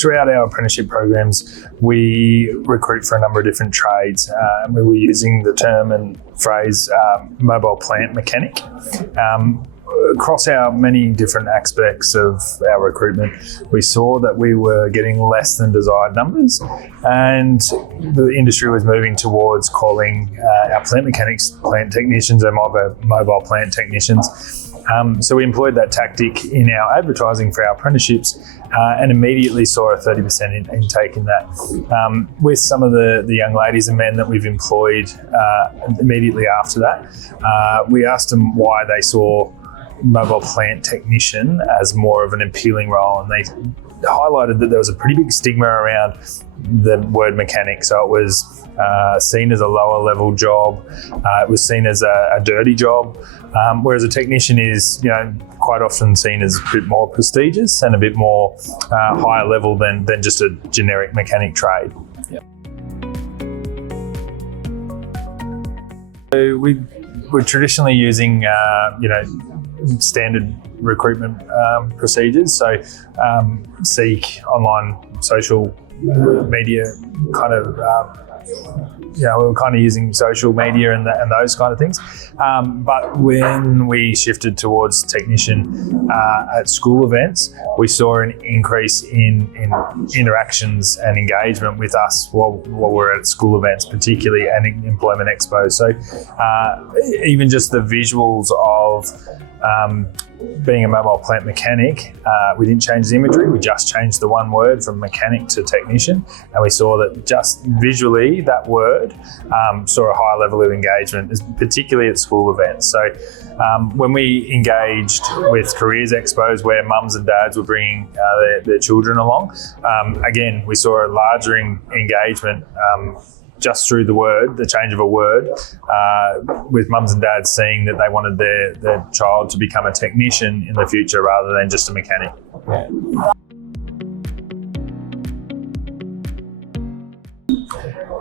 throughout our apprenticeship programs, we recruit for a number of different trades. We were using the term and phrase mobile plant mechanic. Across our many different aspects of our recruitment, we saw that we were getting less than desired numbers, and the industry was moving towards calling our plant mechanics plant technicians and mobile plant technicians. So we employed that tactic in our advertising for our apprenticeships and immediately saw a 30% intake in that. With some of the young ladies and men that we've employed immediately after that, we asked them why they saw mobile plant technician as more of an appealing role, and they highlighted that there was a pretty big stigma around the word mechanic. So it was seen as a lower level job. It was seen as a dirty job, whereas a technician is, quite often seen as a bit more prestigious and a bit more higher level than just a generic mechanic trade. Yep. So we're traditionally using, standard recruitment procedures. So Seek, online, social media kind of, we were kind of using social media and those kind of things. But when we shifted towards technician at school events, we saw an increase in interactions and engagement with us while we're at school events, particularly, and employment expos. So even just the visuals of being a mobile plant mechanic, we didn't change the imagery, we just changed the one word from mechanic to technician, and we saw that just visually that word saw a high level of engagement, particularly at school events. So when we engaged with careers expos where mums and dads were bringing their children along, again, we saw a larger engagement just through the change of a word, with mums and dads seeing that they wanted their child to become a technician in the future rather than just a mechanic.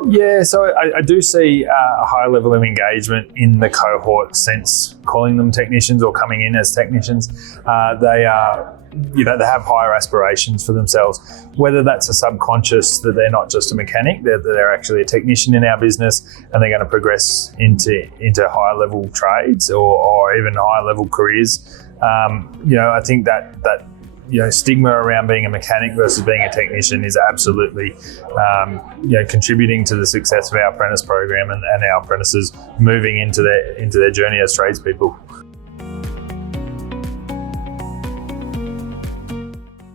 Yeah, so I do see a high level of engagement in the cohort since calling them technicians or coming in as technicians. They have higher aspirations for themselves, whether that's a subconscious that they're not just a mechanic, they're actually a technician in our business, and they're going to progress into higher level trades or even higher level careers. I think that stigma around being a mechanic versus being a technician is absolutely contributing to the success of our apprentice program and our apprentices moving into their journey as tradespeople.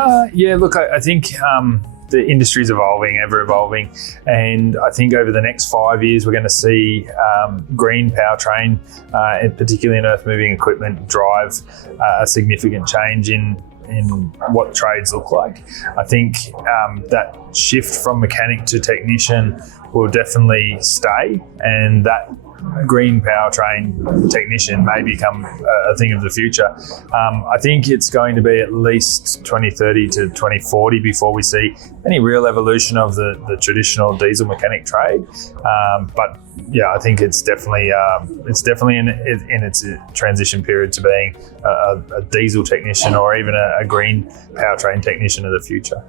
I think the industry is ever evolving, and I think over the next 5 years we're going to see green powertrain, and particularly in earth moving equipment, drive a significant change in what trades look like. I think that shift from mechanic to technician will definitely stay, and that green powertrain technician may become a thing of the future. I think it's going to be at least 2030 to 2040 before we see any real evolution of the traditional diesel mechanic trade. But I think it's definitely in its transition period to being a diesel technician or even a green powertrain technician of the future.